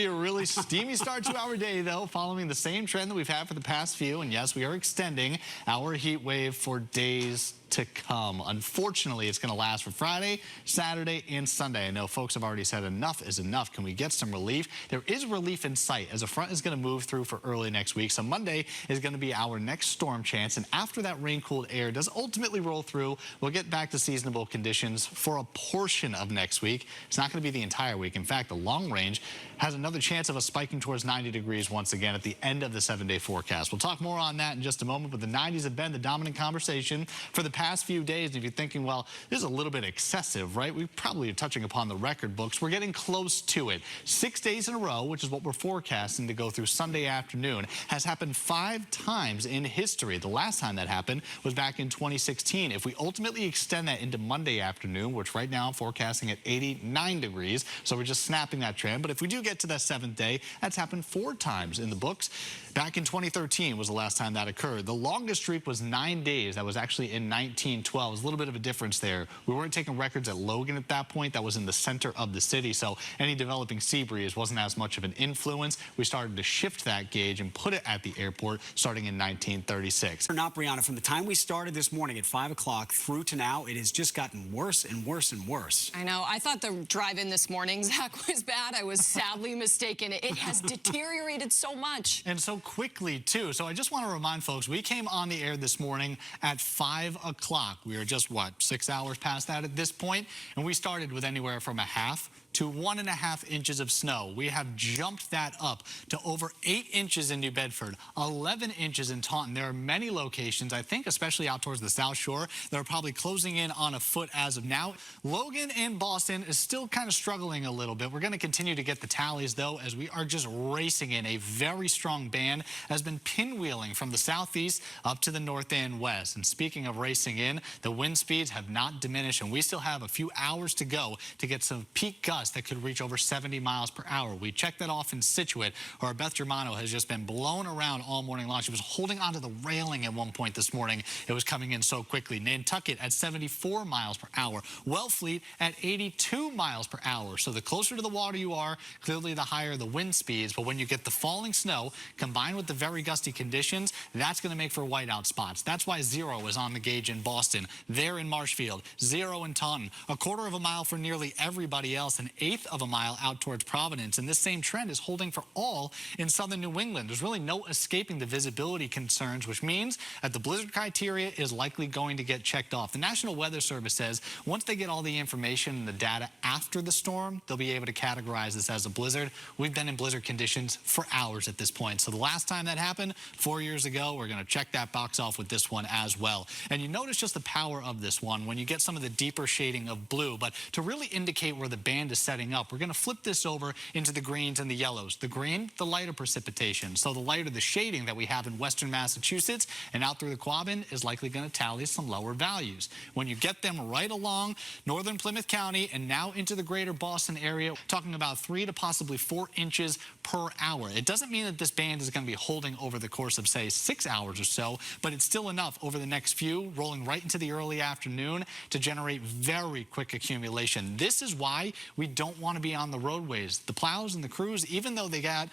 A really steamy start to our day, though, following the same trend that we've had for the past few. And yes, we are extending our heat wave for days to come. Unfortunately, it's going to last for Friday, Saturday, and Sunday. I know folks have already said enough is enough. Can we get some relief? There is relief in sight as a front is going to move through for early next week. So Monday is going to be our next storm chance. And after that rain-cooled air does ultimately roll through, we'll get back to seasonable conditions for a portion of next week. It's not going to be the entire week. In fact, the long range has another chance of us spiking towards 90 degrees once again at the end of the 7-day forecast. We'll talk more on that in just a moment, but the 90s have been the dominant conversation for the past few days. And if you're thinking, well, this is a little bit excessive, right? We probably are touching upon the record books. We're getting close to it. 6 days in a row, which is what we're forecasting to go through Sunday afternoon, has happened 5 times in history. The last time that happened was back in 2016. If we ultimately extend that into Monday afternoon, which right now I'm forecasting at 89 degrees, so we're just snapping that trend. But if we do get to that 7th day, that's happened 4 times in the books. Back in 2013 was the last time that occurred. The longest streak was 9 days. That was actually in 1912. It was a little bit of a difference there. We weren't taking records at Logan at that point. That was in the center of the city, so any developing sea breeze wasn't as much of an influence. We started to shift that gauge and put it at the airport starting in 1936. Not, Brianna, from the time we started this morning at 5 o'clock through to now, it has just gotten worse and worse and worse. I know. I thought the drive-in this morning, Zach, was bad. I was sadly mistaken. It has deteriorated so much. And so quickly, too. So I just want to remind folks, we came on the air this morning at 5 o'clock. We are just, what, 6 hours past that at this point? And we started with anywhere from a half to 1.5 inches of snow. We have jumped that up to over 8 inches in New Bedford, 11 inches in Taunton. There are many locations, I think, especially out towards the South Shore, that are probably closing in on a foot as of now. Logan and Boston is still kind of struggling a little bit. We're going to continue to get the tallies, though, as we are just racing in. A very strong band has been pinwheeling from the southeast up to the north and west. And speaking of racing in, the wind speeds have not diminished, and we still have a few hours to go to get some peak gusts that could reach over 70 miles per hour. We checked that off in Situate, where Beth Germano has just been blown around all morning long. She was holding onto the railing at one point this morning. It was coming in so quickly. Nantucket at 74 miles per hour. Wellfleet at 82 miles per hour. So the closer to the water you are, clearly the higher the wind speeds. But when you get the falling snow combined with the very gusty conditions, that's going to make for whiteout spots. That's why 0 is on the gauge in Boston. There in Marshfield, 0 in Taunton. 1/4 mile for nearly everybody else, and 1/8 of a mile out towards Providence. And this same trend is holding for all in southern New England. There's really no escaping the visibility concerns, which means that the blizzard criteria is likely going to get checked off. The National Weather Service says once they get all the information and the data after the storm, they'll be able to categorize this as a blizzard. We've been in blizzard conditions for hours at this point. So the last time that happened, 4 years ago, we're going to check that box off with this one as well. And you notice just the power of this one when you get some of the deeper shading of blue. But to really indicate where the band is setting up, we're going to flip this over into the greens and the yellows. The green, the lighter precipitation. So the lighter the shading that we have in western Massachusetts and out through the Quabbin is likely going to tally some lower values. When you get them right along northern Plymouth County and now into the greater Boston area, talking about 3 to possibly 4 inches per hour. It doesn't mean that this band is going to be holding over the course of, say, 6 hours or so, but it's still enough over the next few, rolling right into the early afternoon to generate very quick accumulation. This is why we don't want to be on the roadways. The plows and the crews, even though they got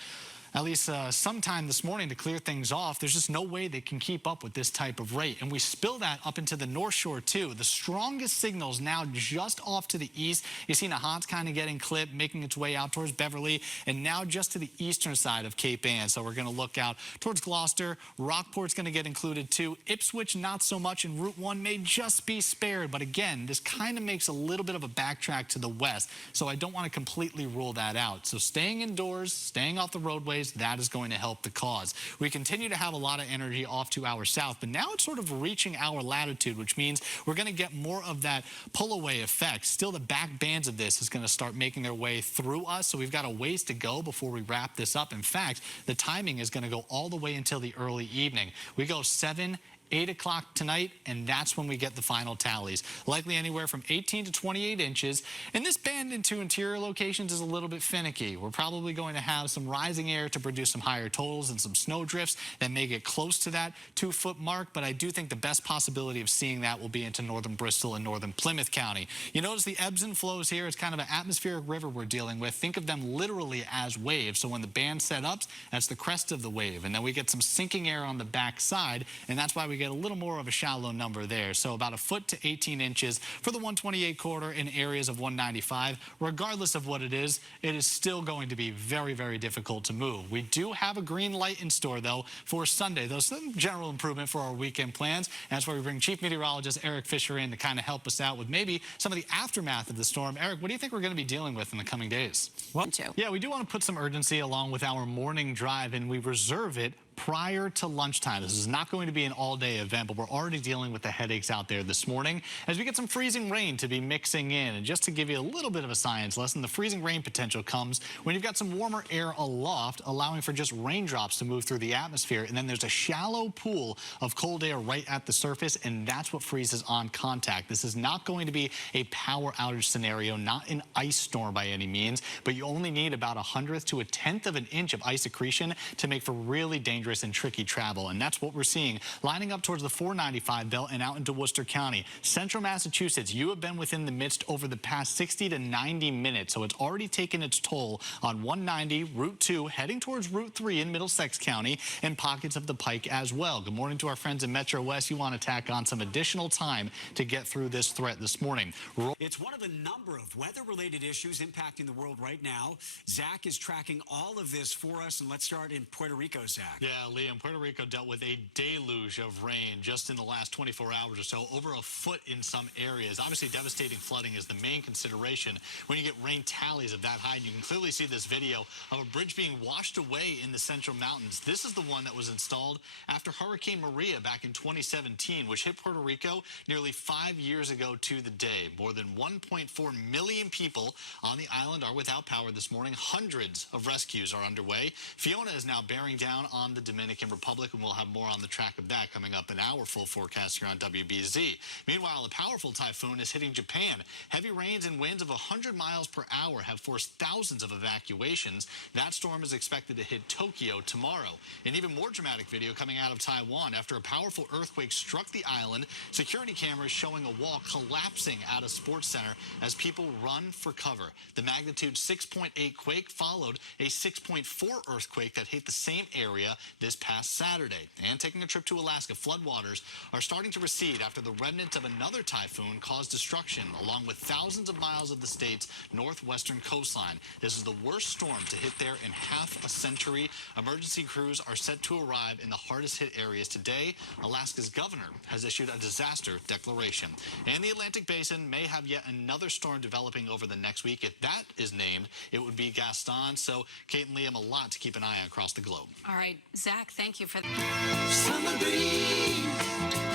at least some time this morning to clear things off, there's just no way they can keep up with this type of rate. And we spill that up into the North Shore, too. The strongest signals now just off to the east. You've seen Nahant's kind of getting clipped, making its way out towards Beverly, and now just to the eastern side of Cape Ann. So we're going to look out towards Gloucester. Rockport's going to get included, too. Ipswich, not so much, and Route 1 may just be spared. But again, this kind of makes a little bit of a backtrack to the west, so I don't want to completely rule that out. So staying indoors, staying off the roadways, that is going to help the cause. We continue to have a lot of energy off to our south, but now it's sort of reaching our latitude, which means we're going to get more of that pull-away effect. Still, the back bands of this is going to start making their way through us, so we've got a ways to go before we wrap this up. In fact, the timing is going to go all the way until the early evening. We go 7, 8 o'clock tonight, and that's when we get the final tallies. Likely anywhere from 18 to 28 inches. And this band into interior locations is a little bit finicky. We're probably going to have some rising air to produce some higher totals and some snow drifts that may get close to that 2-foot mark, but I do think the best possibility of seeing that will be into northern Bristol and northern Plymouth County. You notice the ebbs and flows here. It's kind of an atmospheric river we're dealing with. Think of them literally as waves. So when the band set up, that's the crest of the wave. And then we get some sinking air on the back side, and that's why we get a little more of a shallow number there. So about 1 foot to 18 inches for the 128 corridor in areas of 195. Regardless of what it is still going to be very, very difficult to move. We do have a green light in store, though, for Sunday. Though some general improvement for our weekend plans. And that's why we bring Chief Meteorologist Eric Fisher in to kind of help us out with maybe some of the aftermath of the storm. Eric, what do you think we're going to be dealing with in the coming days? Well, yeah, we do want to put some urgency along with our morning drive, and we reserve it prior to lunchtime. This is not going to be an all-day event, but we're already dealing with the headaches out there this morning as we get some freezing rain to be mixing in. And just to give you a little bit of a science lesson, the freezing rain potential comes when you've got some warmer air aloft, allowing for just raindrops to move through the atmosphere. And then there's a shallow pool of cold air right at the surface, and that's what freezes on contact. This is not going to be a power outage scenario, not an ice storm by any means, but you only need about 1/100th to 1/10 of an inch of ice accretion to make for really dangerous and tricky travel. And that's what we're seeing lining up towards the 495 belt and out into Worcester County. Central Massachusetts, you have been within the midst over the past 60 to 90 minutes. So it's already taken its toll on 190, Route 2, heading towards Route 3 in Middlesex County and pockets of the Pike as well. Good morning to our friends in Metro West. You want to tack on some additional time to get through this threat this morning. It's one of a number of weather-related issues impacting the world right now. Zach is tracking all of this for us, and let's start in Puerto Rico, Zach. Yeah, Liam, Puerto Rico dealt with a deluge of rain just in the last 24 hours or so, over 1 foot in some areas. Obviously, devastating flooding is the main consideration when you get rain tallies of that high. And you can clearly see this video of a bridge being washed away in the central mountains. This is the one that was installed after Hurricane Maria back in 2017, which hit Puerto Rico nearly 5 years ago to the day. More than 1.4 million people on the island are without power this morning. Hundreds of rescues are underway. Fiona is now bearing down on the Dominican Republic, and we'll have more on the track of that coming up in our full forecast here on WBZ. Meanwhile, a powerful typhoon is hitting Japan. Heavy rains and winds of 100 miles per hour have forced thousands of evacuations. That storm is expected to hit Tokyo tomorrow. An even more dramatic video coming out of Taiwan after a powerful earthquake struck the island. Security cameras showing a wall collapsing at a sports center as people run for cover. The magnitude 6.8 quake followed a 6.4 earthquake that hit the same area this past Saturday. And taking a trip to Alaska, floodwaters are starting to recede after the remnants of another typhoon caused destruction along with thousands of miles of the state's northwestern coastline. This is the worst storm to hit there in half a century. Emergency crews are set to arrive in the hardest hit areas today. Alaska's governor has issued a disaster declaration. And the Atlantic Basin may have yet another storm developing over the next week. If that is named, it would be Gaston. So, Kate and Liam, a lot to keep an eye on across the globe. all right, Zach, thank you for that. Summer breeze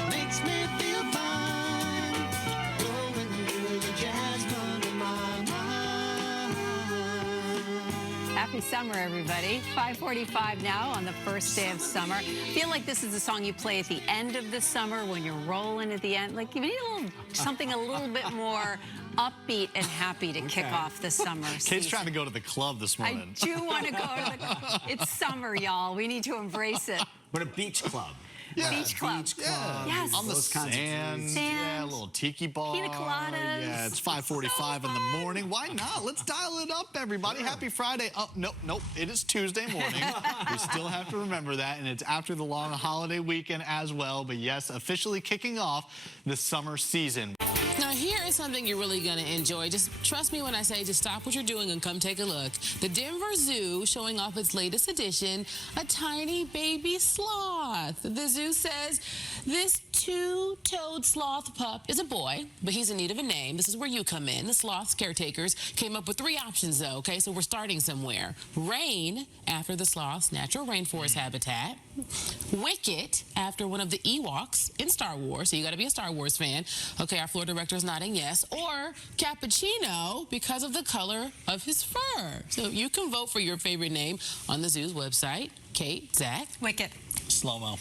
makes me feel fine, blowing through the jasmine in my mind. Happy summer, everybody. 5:45 now on the first day of summer. Feel like this is the song you play at the end of the summer when you're rolling at the end. Like you need something a little bit more upbeat and happy to kick off the summer season. Kate's trying to go to the club this morning. I do want to go to the It's summer, y'all. We need to embrace it. We're at a beach club. Yeah. Beach club. Yeah. Yes. On the Those kinds of sand. things. Yeah, a little tiki bar. Pina coladas. Yeah, it's 5:45 in the morning. Why not? Let's dial it up, everybody. Sure. Happy Friday. Oh, nope. It is Tuesday morning. We still have to remember that, and it's after the long holiday weekend as well. But yes, officially kicking off the summer season. Now, here is something you're really going to enjoy. Just trust me when I say just stop what you're doing and come take a look. The Denver Zoo showing off its latest edition, a tiny baby sloth. The zoo says this two-toed sloth pup is a boy, but he's in need of a name. This is where you come in. The sloth's caretakers came up with 3 options, though, okay? So we're starting somewhere. Rain, after the sloth's natural rainforest habitat. Wicket, after one of the Ewoks in Star Wars. So you got to be a Star Wars fan. Okay, our floor director is nodding yes. Or Cappuccino, because of the color of his fur. So you can vote for your favorite name on the zoo's website. Kate, Zach. Wicket. Slow-mo.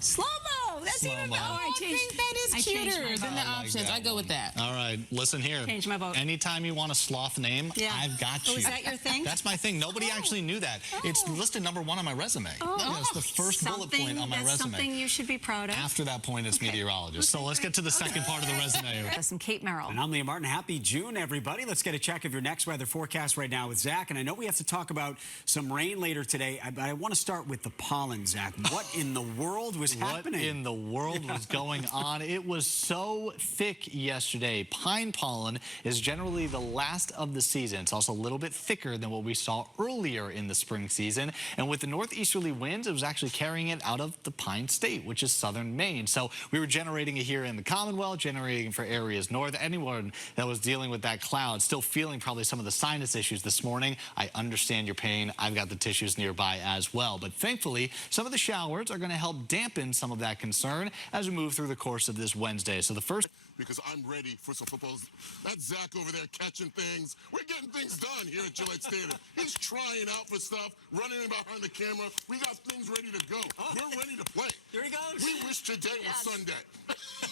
Slow-mo. That's even Slow-mo. better. Oh, I think that is I changed cuter my than the vote. options. I go with that. All right, listen here. Change my vote. Anytime you want a sloth name, Yeah. I've got you. Oh, is that your thing? That's my thing. Nobody actually knew that. It's listed #1 on my resume. Yeah, it's the first bullet point on my That's resume. something you should be proud of. After that point, it's meteorologist. So let's get to the second part of the resume. Some Kate Merrill. And I'm Liam Martin. Happy June, everybody. Let's get a check of your next weather forecast right now with Zach. And I know we have to talk about some rain later today, but I want to start with the pollen, Zach. What in the world was happening? What in the world was going on? It was so thick yesterday. Pine pollen is generally the last of the season. It's also a little bit thicker than what we saw earlier in the spring season. And with the northeasterly winds, it was actually carrying it out of the Pine State, which is southern Maine. So we were generating it here in the Commonwealth, generating for areas north. Anyone that was dealing with that cloud, still feeling probably some of the sinus issues this morning. I understand your pain. I've got the tissues nearby as well. But thankfully, some of the showers are going to help dampen some of that concern as we move through the course of this Wednesday. So the first... Because I'm ready for some football. That's Zach over there catching things. We're getting things done here at Gillette Stadium. He's trying out for stuff, running in behind the camera. We got things ready to go. We're ready to play. Here he goes. We wish today was Sunday.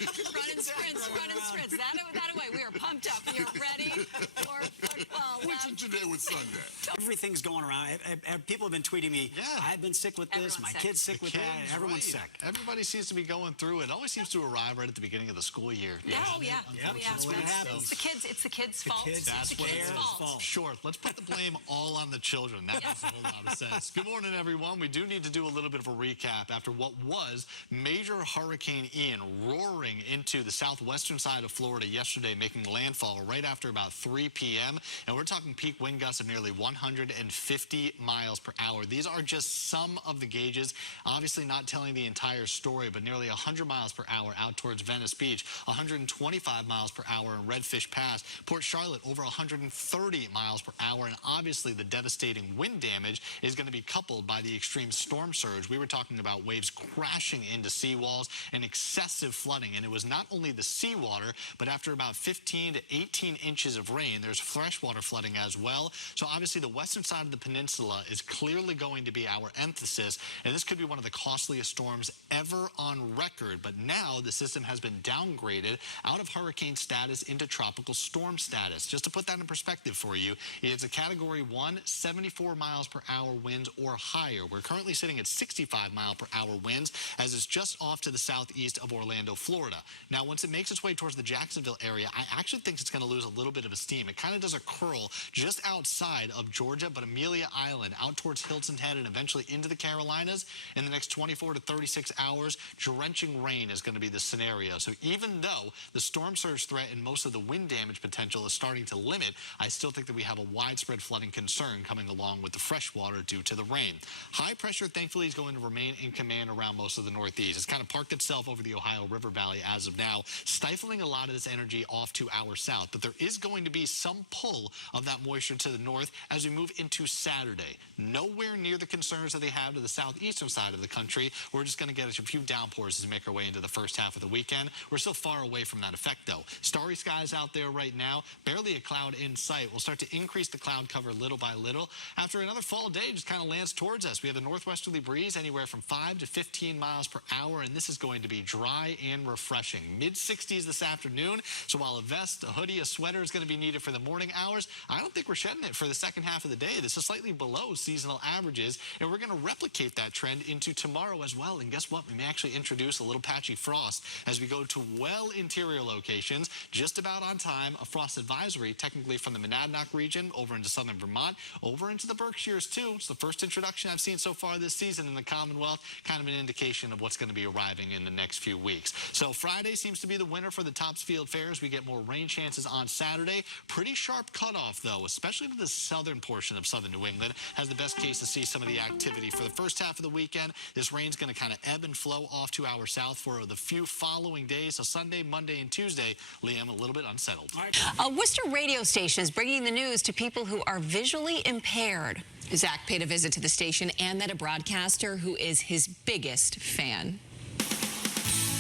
Running sprints, running sprints. That away. We are pumped up. We are ready for football. Wishing today was Sunday. Everything's going around. People have been tweeting me, Yeah. I've been sick with this. Everyone's My sick. kid's sick with that. Everyone's sick. Everybody seems to be going through it. It always seems to arrive right at the beginning of the school year. Oh, yeah. Yep, that's what happens. It's the kids' fault. kids, It's the what it kids' is. fault. Sure, let's put the blame all on the children. That makes a whole lot of sense. Good morning, everyone. We do need to do a little bit of a recap after what was major Hurricane Ian roaring into the southwestern side of Florida yesterday, making landfall right after about 3 p.m. And we're talking peak wind gusts of nearly 150 miles per hour. These are just some of the gauges. Obviously not telling the entire story, but nearly 100 miles per hour out towards Venice Beach, 125 miles per hour in Redfish Pass, Port Charlotte over 130 miles per hour, and obviously the devastating wind damage is going to be coupled by the extreme storm surge. We were talking about waves crashing into seawalls and excessive flooding, and it was not only the seawater, but after about 15 to 18 inches of rain, there's freshwater flooding as well. So obviously the western side of the peninsula is clearly going to be our emphasis, and this could be one of the costliest storms ever on record. But now the system has been downgraded out of hurricane status into tropical storm status. Just to put that in perspective for you, it's a Category 1, 74 miles per hour winds or higher. We're currently sitting at 65 mile per hour winds, as it's just off to the southeast of Orlando, Florida. Now, once it makes its way towards the Jacksonville area, I actually think it's going to lose a little bit of steam. It kind of does a curl just outside of Georgia, but Amelia Island, out towards Hilton Head, and eventually into the Carolinas. In the next 24 to 36 hours, drenching rain is going to be the scenario. So even though the storm surge threat and most of the wind damage potential is starting to limit, I still think that we have a widespread flooding concern coming along with the fresh water due to the rain. High pressure, thankfully, is going to remain in command around most of the Northeast. It's kind of parked itself over the Ohio River Valley as of now, stifling a lot of this energy off to our south. But there is going to be some pull of that moisture to the north as we move into Saturday. Nowhere near the concerns that they have to the southeastern side of the country. We're just going to get a few downpours as we make our way into the first half of the weekend. We're still far away from that effect, though. Starry skies out there right now, barely a cloud in sight. We'll start to increase the cloud cover little by little. After another fall day just kind of lands towards us, we have a northwesterly breeze anywhere from 5 to 15 miles per hour, and this is going to be dry and refreshing. Mid-60s this afternoon, so while a vest, a hoodie, a sweater is going to be needed for the morning hours, I don't think we're shedding it for the second half of the day. This is slightly below seasonal averages, and we're going to replicate that trend into tomorrow as well. And guess what? We may actually introduce a little patchy frost as we go to well interior locations, just about on time. A frost advisory, technically from the Monadnock region over into southern Vermont, over into the Berkshires too. It's the first introduction I've seen so far this season in the Commonwealth, kind of an indication of what's going to be arriving in the next few weeks. So Friday seems to be the winner for the Topsfield Fairs. We get more rain chances on Saturday. Pretty sharp cutoff, though, especially to the southern portion of southern New England. Has the best case to see some of the activity for the first half of the weekend. This rain's going to kind of ebb and flow off to our south for the few following days. So Sunday, Monday, and Tuesday, Liam, a little bit unsettled. A Worcester radio station is bringing the news to people who are visually impaired. Zach paid a visit to the station and met a broadcaster who is his biggest fan.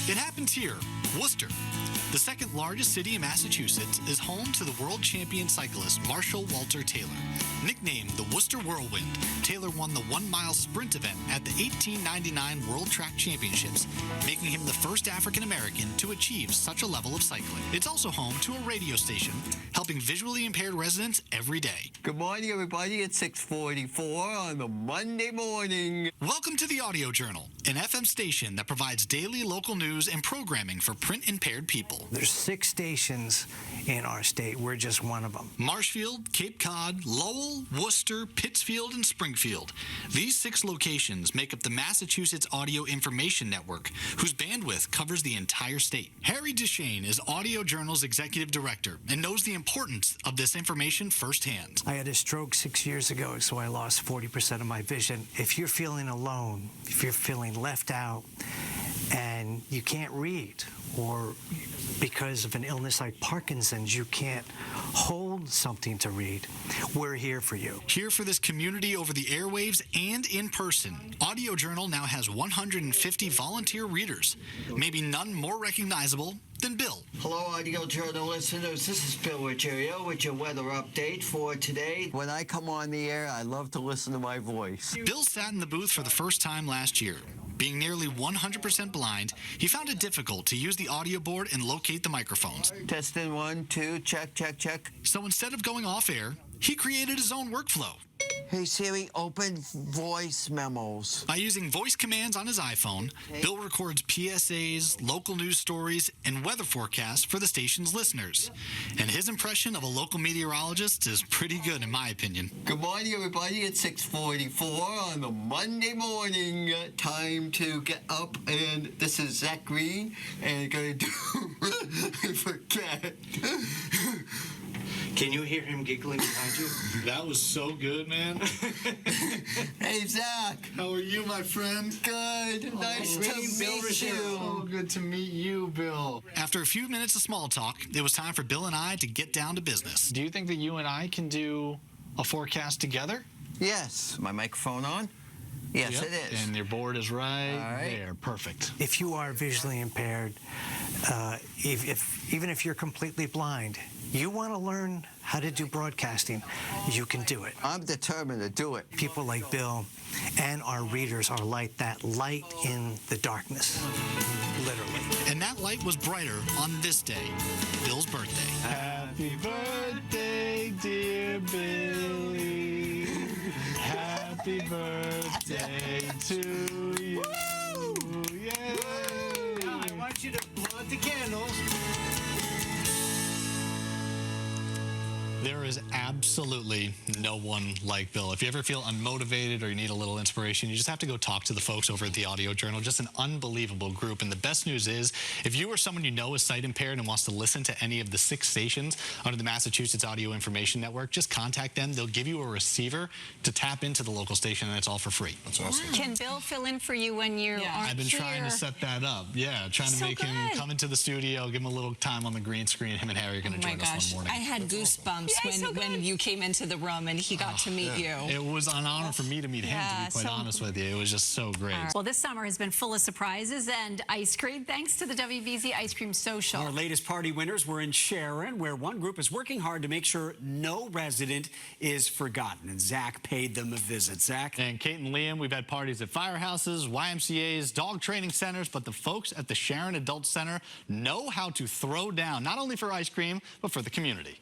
It happens here, Worcester. The second largest city in Massachusetts is home to the world champion cyclist Marshall Walter Taylor. Nicknamed the Worcester Whirlwind, Taylor won the 1-mile sprint event at the 1899 World Track Championships, making him the first African-American to achieve such a level of cycling. It's also home to a radio station, helping visually impaired residents every day. Good morning, everybody. It's 6:44 on a Monday morning. Welcome to the Audio Journal, an FM station that provides daily local news and programming for print-impaired people. There's 6 stations in our state. We're just one of them. Marshfield, Cape Cod, Lowell, Worcester, Pittsfield, and Springfield. These 6 locations make up the Massachusetts Audio Information Network, whose bandwidth covers the entire state. Harry Deshane is Audio Journal's executive director and knows the importance of this information firsthand. I had a stroke 6 years ago, so I lost 40% of my vision. If you're feeling alone, if you're feeling left out, and you can't read, or because of an illness like Parkinson's, you can't hold something to read, we're here for you. Here for this community over the airwaves and in person. Audio Journal now has 150 volunteer readers, maybe none more recognizable than Bill. Hello, Audio Journal listeners. This is Bill Ruggiero with your weather update for today. When I come on the air, I love to listen to my voice. Bill sat in the booth for the first time last year. Being nearly 100% blind, he found it difficult to use the audio board and locate the microphones. Testing 1, 2, check, check, check. So instead of going off air, he created his own workflow. Hey Siri, open voice memos. By using voice commands on his iPhone, Bill records PSAs, local news stories, and weather forecasts for the station's listeners. And his impression of a local meteorologist is pretty good, in my opinion. Good morning, everybody. It's 6:44 on a Monday morning. Time to get up, and this is Zack Green, and gonna do I forget. Can you hear him giggling behind you? That was so good, man. Hey, Zach. How are you, my friend? Good. Nice to meet you. So good to meet you, Bill. After a few minutes of small talk, it was time for Bill and I to get down to business. Do you think that you and I can do a forecast together? Yes. My microphone on? Yes, Yep. it is. And your board is right, All right. there. Perfect. If you are visually impaired, even if you're completely blind, you want to learn how to do broadcasting, you can do it. I'm determined to do it. People like Bill and our readers are like that light in the darkness, literally. And that light was brighter on this day, Bill's birthday. Happy birthday, dear Billy. Happy birthday to you. Yay! I want you to blow out the candles. There is absolutely no one like Bill. If you ever feel unmotivated or you need a little inspiration, you just have to go talk to the folks over at the Audio Journal. Just an unbelievable group. And the best news is, if you or someone you know is sight impaired and wants to listen to any of the 6 stations under the Massachusetts Audio Information Network, just contact them. They'll give you a receiver to tap into the local station, and it's all for free. That's awesome. Can Bill fill in for you when you aren't I've been trying to here? set that up. Yeah, trying to So make him good. come into the studio, give him a little time on the green screen. Him and Harry are going to Oh my join us gosh, one morning. I had goosebumps Yeah, so when good. you came into the room and he got to meet you. It was an honor for me to meet him, to Yeah, be quite so- honest with you. It was just so great. Well, this summer has been full of surprises and ice cream thanks to the WBZ Ice Cream Social. Our latest party winners were in Sharon, where one group is working hard to make sure no resident is forgotten. And Zach paid them a visit. Zach? And Kate and Liam, we've had parties at firehouses, YMCAs, dog training centers, but the folks at the Sharon Adult Center know how to throw down, not only for ice cream, but for the community.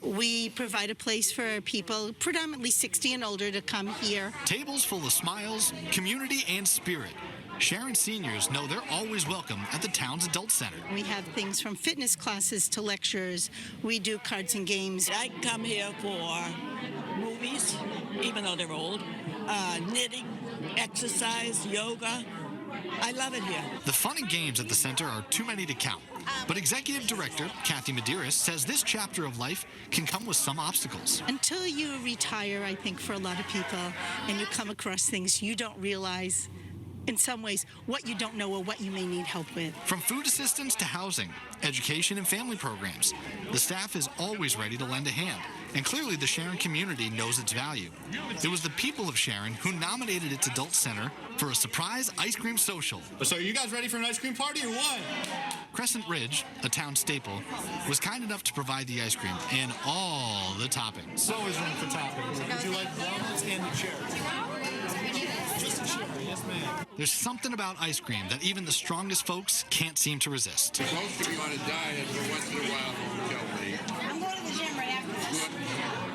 We provide a place for people predominantly 60 and older to come here. Tables full of smiles, community, and spirit. Sharon seniors know they're always welcome at the town's adult center. We have things from fitness classes to lectures. We do cards and games. I come here for movies, even though they're old, knitting, exercise, yoga. I love it here. The fun and games at the center are too many to count. But Executive Director Kathy Medeiros says this chapter of life can come with some obstacles. Until you retire, I think, for a lot of people, and you come across things you don't realize in some ways, what you don't know or what you may need help with. From food assistance to housing, education, and family programs, the staff is always ready to lend a hand. And clearly the Sharon community knows its value. It was the people of Sharon who nominated its adult center for a surprise ice cream social. So are you guys ready for an ice cream party or what? Crescent Ridge, a town staple, was kind enough to provide the ice cream and all the toppings. There's always room for toppings. Would you like walnuts and the cherry? Just a cherry, yes ma'am. There's something about ice cream that even the strongest folks can't seem to resist. Supposed to be on a diet, but once in a while, tell me. I'm going to the gym right after this.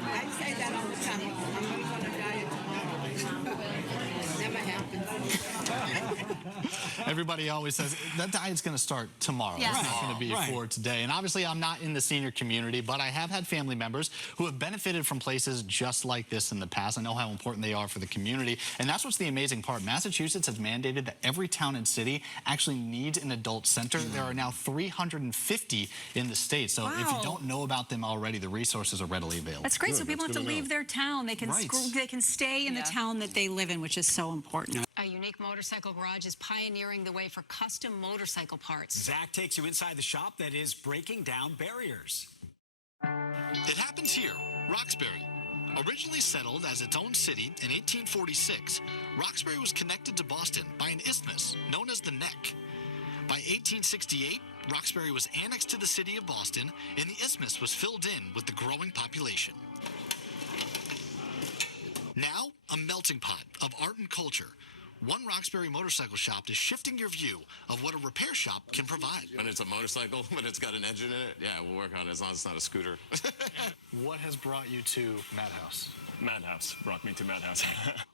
I say that all the time. I'm going to go on a diet tomorrow. Never happens. Everybody always says that diet's going to start tomorrow. Yes. It's not going to be for today. And obviously, I'm not in the senior community, but I have had family members who have benefited from places just like this in the past. I know how important they are for the community. And that's what's the amazing part. Massachusetts has mandated that every town and city actually needs an adult center. There are now 350 in the state. So if you don't know about them already, the resources are readily available. That's great. So people don't have to leave their town. They can they can stay in the town that they live in, which is so important. A unique motorcycle garage is pioneering the way for custom motorcycle parts. Zach takes you inside the shop that is breaking down barriers. It happens here, Roxbury. Originally settled as its own city in 1846, Roxbury was connected to Boston by an isthmus known as the Neck. By 1868, Roxbury was annexed to the city of Boston, and the isthmus was filled in with the growing population. Now, a melting pot of art and culture. One Roxbury motorcycle shop is shifting your view of what a repair shop can provide. When it's a motorcycle, when it's got an engine in it, yeah, we'll work on it as long as it's not a scooter. What has brought you to Madhouse? Madhouse brought me to Madhouse.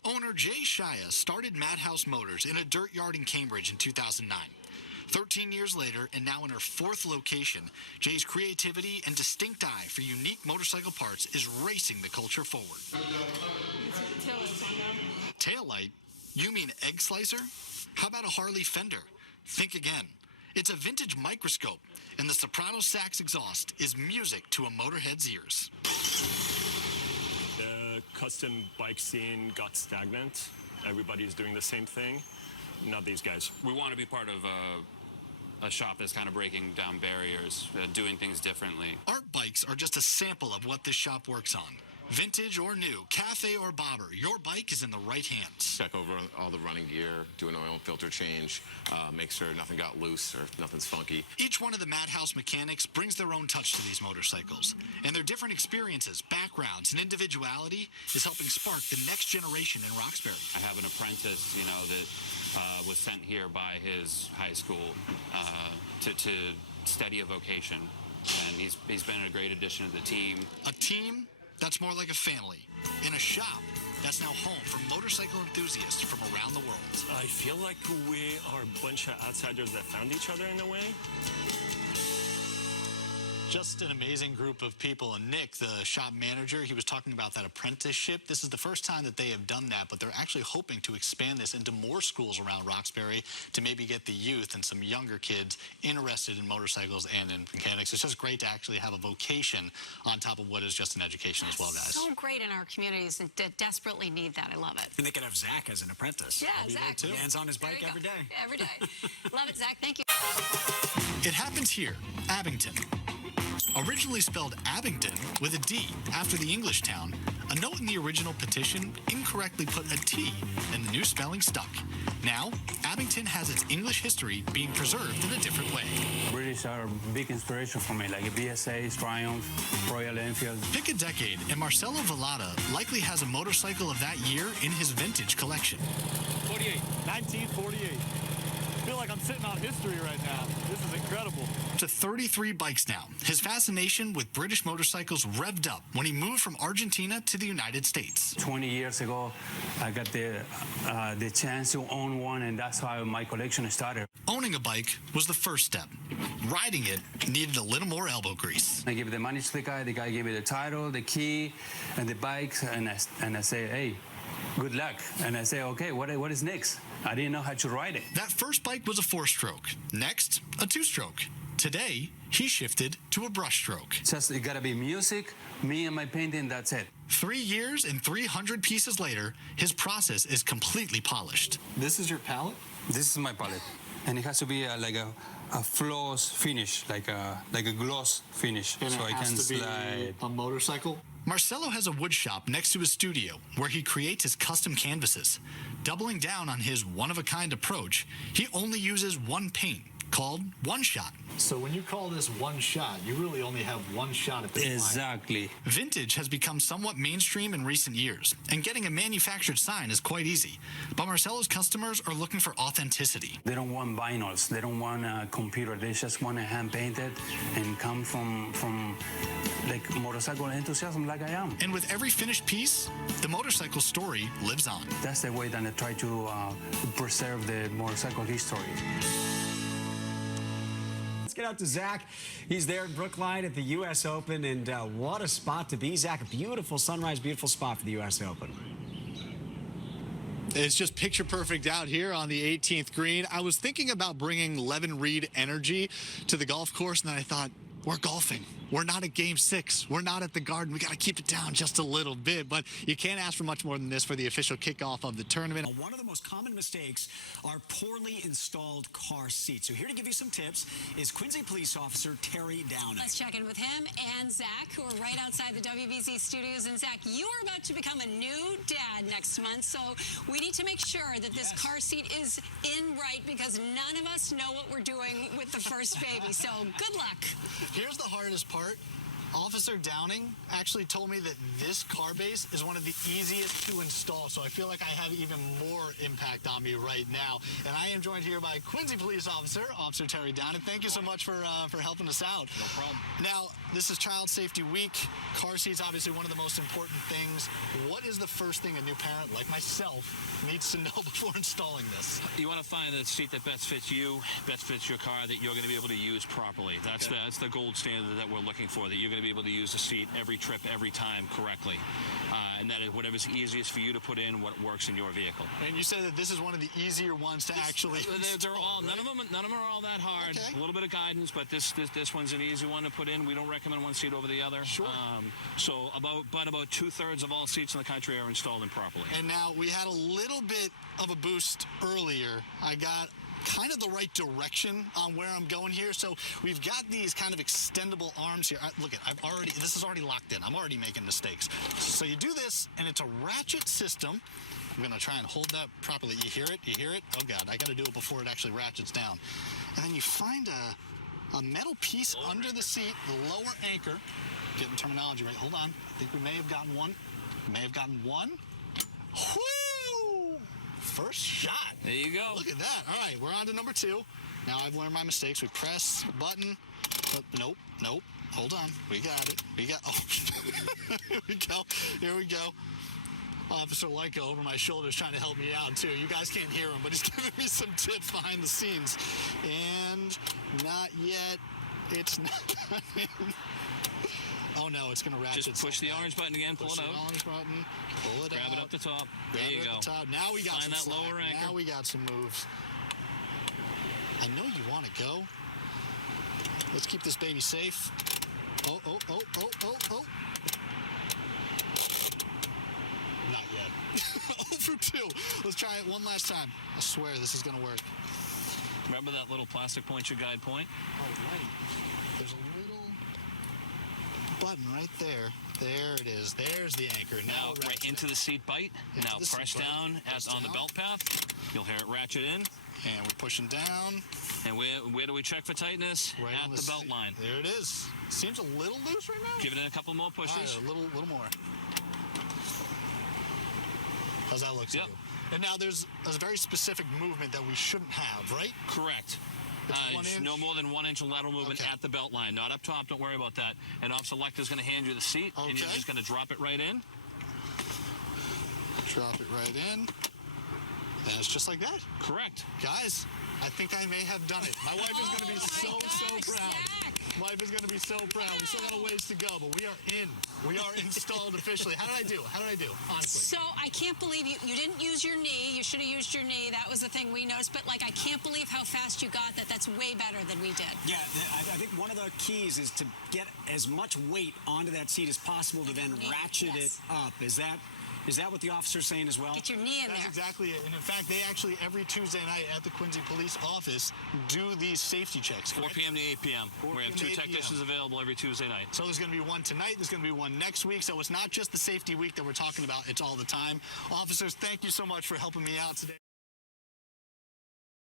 Owner Jay Shia started Madhouse Motors in a dirt yard in Cambridge in 2009. 13 years later, and now in her 4th location, Jay's creativity and distinct eye for unique motorcycle parts is racing the culture forward. Taillight? You mean egg slicer? How about a Harley fender? Think again. It's a vintage microscope, and the soprano sax exhaust is music to a motorhead's ears. The custom bike scene got stagnant. Everybody's doing the same thing. Not these guys. We want to be part of a shop that's kind of breaking down barriers, doing things differently. Art bikes are just a sample of what this shop works on. Vintage or new, cafe or bobber, your bike is in the right hands. Check over all the running gear, do an oil and filter change, make sure nothing got loose or nothing's funky. Each one of the Madhouse mechanics brings their own touch to these motorcycles. And their different experiences, backgrounds, and individuality is helping spark the next generation in Roxbury. I have an apprentice, that was sent here by his high school to study a vocation. And he's been a great addition to the team. A team that's more like a family, in a shop that's now home for motorcycle enthusiasts from around the world. I feel like we are a bunch of outsiders that found each other in a way. Just an amazing group of people. And Nick, the shop manager, he was talking about that apprenticeship. This is the first time that they have done that, but they're actually hoping to expand this into more schools around Roxbury to maybe get the youth and some younger kids interested in motorcycles and in mechanics. It's just great to actually have a vocation on top of what is just an education as well, guys. So great in our communities and desperately need that. I love it. And they could have Zach as an apprentice. Yeah, Zach. Too. Hands on his bike every day. Yeah, every day. Love it, Zach. Thank you. It happens here, Abington. Originally spelled Abington with a D after the English town, a note in the original petition incorrectly put a T and the new spelling stuck. Now, Abington has its English history being preserved in a different way. British are a big inspiration for me, like BSA's, Triumph, Royal Enfield. Pick a decade, and Marcelo Vallada likely has a motorcycle of that year in his vintage collection. 1948. I feel like I'm sitting on history right now. This is incredible. To 33 bikes now, his fascination with British motorcycles revved up when he moved from Argentina to the United States. 20 years ago, I got the chance to own one, and that's how my collection started. Owning a bike was the first step. Riding it needed a little more elbow grease. I gave the money to the guy gave me the title, the key, and the bikes, and I say, hey, good luck. And I say, okay, what is next? I didn't know how to ride it. That first bike was a 4-stroke. Next, a 2-stroke. Today, he shifted to a brush stroke. Just, it gotta be music, me and my painting, that's it. 3 years and 300 pieces later, his process is completely polished. This is your palette? This is my palette, and it has to be like a flawless finish, like a gloss finish, And so it I has can to be slide. a motorcycle? Marcelo has a wood shop next to his studio where he creates his custom canvases. Doubling down on his one-of-a-kind approach, he only uses one paint, called One Shot. So when you call this one shot, you really only have one shot at the client. Exactly. Vintage has become somewhat mainstream in recent years, and getting a manufactured sign is quite easy. But Marcelo's customers are looking for authenticity. They don't want vinyls. They don't want a computer. They just want it hand painted and come from like motorcycle enthusiasm like I am. And with every finished piece, the motorcycle story lives on. That's the way that I try to preserve the motorcycle history. Let's get out to Zach. He's there in Brookline at the U.S. Open, and what a spot to be, Zach. A beautiful sunrise, beautiful spot for the U.S. Open. It's just picture perfect out here on the 18th green. I was thinking about bringing Levin Reed energy to the golf course, and then I thought, we're golfing. We're not at Game 6. We're not at the Garden. We got to keep it down just a little bit, but you can't ask for much more than this for the official kickoff of the tournament. One of the most common mistakes are poorly installed car seats. So here to give you some tips is Quincy Police Officer Terry Downey. Let's check in with him and Zach, who are right outside the WBZ studios. And Zach, you are about to become a new dad next month, so we need to make sure that this car seat is in right, because none of us know what we're doing with the first baby. So good luck. Here's the hardest part. Officer Downing actually told me that this car base is one of the easiest to install, so I feel like I have even more impact on me right now. And I am joined here by Quincy Police Officer, Officer Terry Downing. Thank you so much for helping us out. No problem. Now, this is Child Safety Week. Car seats, obviously, one of the most important things. What is the first thing a new parent like myself needs to know before installing this? You want to find the seat that best fits you, best fits your car, that you're going to be able to use properly. That's the gold standard that we're looking for, that you're going to be able to use the seat every trip, every time correctly. And that is whatever's easiest for you to put in, what works in your vehicle. And you said that this is one of the easier ones to actually They're all, right? None of them are all that hard. Okay. A little bit of guidance, but this one's an easy one to put in. We don't recommend one seat over the other. Sure. So about 2/3 of all seats in the country are installed improperly. And now we had a little bit of a boost earlier. I got kind of the right direction on where I'm going here. So we've got these kind of extendable arms here. Look, this is already locked in. I'm already making mistakes. So you do this, and it's a ratchet system. I'm going to try and hold that properly. You hear it? You hear it? Oh, God, I got to do it before it actually ratchets down. And then you find a metal piece under the seat, the lower anchor. Getting terminology right. Hold on. I think we may have gotten one. Whoo! First shot. There you go. Look at that. All right, we're on to number 2. Now I've learned my mistakes. We press the button. Nope. Hold on. We got it. Here we go. Officer Leica over my shoulder is trying to help me out, too. You guys can't hear him, but he's giving me some tips behind the scenes. And not yet. It's not. Oh, no, it's going to ratchet. Just push the orange button again, pull it out. Push the orange button, pull it out. Grab it up the top. There you go. Now we got Find some that lower anchor. Now we got some moves. I know you want to go. Let's keep this baby safe. Oh. Not yet. 0 for 2. Let's try it one last time. I swear this is going to work. Remember that little plastic pointer guide point? Oh, right. There's a little button right there. There it is. There's the anchor. Now right into the seat bite. Now press down on the belt path. You'll hear it ratchet in. And we're pushing down. And where do we check for tightness? Right at the belt line. There it is. Seems a little loose right now. Give it a couple more pushes. Right, a little more. How's that look to you? And now there's a very specific movement that we shouldn't have, right? Correct. No more than 1 inch of lateral movement at the belt line. Not up top. Don't worry about that. And Officer Lecter's going to hand you the seat, and you're just going to drop it right in. Drop it right in. And it's just like that. Correct. Guys, I think I may have done it. My wife is going to be so proud. My wife is going to be so proud. We still got a ways to go, but we are in. We are installed officially. How did I do? Honestly. So I can't believe you didn't use your knee. You should have used your knee. That was the thing we noticed. But, like, I can't believe how fast you got that. That's way better than we did. Yeah, I think one of the keys is to get as much weight onto that seat as possible to then ratchet it up. Is that what the officer's saying as well? Get your knee in there. That's exactly it. And in fact, they actually, every Tuesday night at the Quincy Police Office, do these safety checks. 4 p.m. to 8 p.m. We have 2 technicians available every Tuesday night. So there's going to be one tonight. There's going to be one next week. So it's not just the safety week that we're talking about. It's all the time. Officers, thank you so much for helping me out today.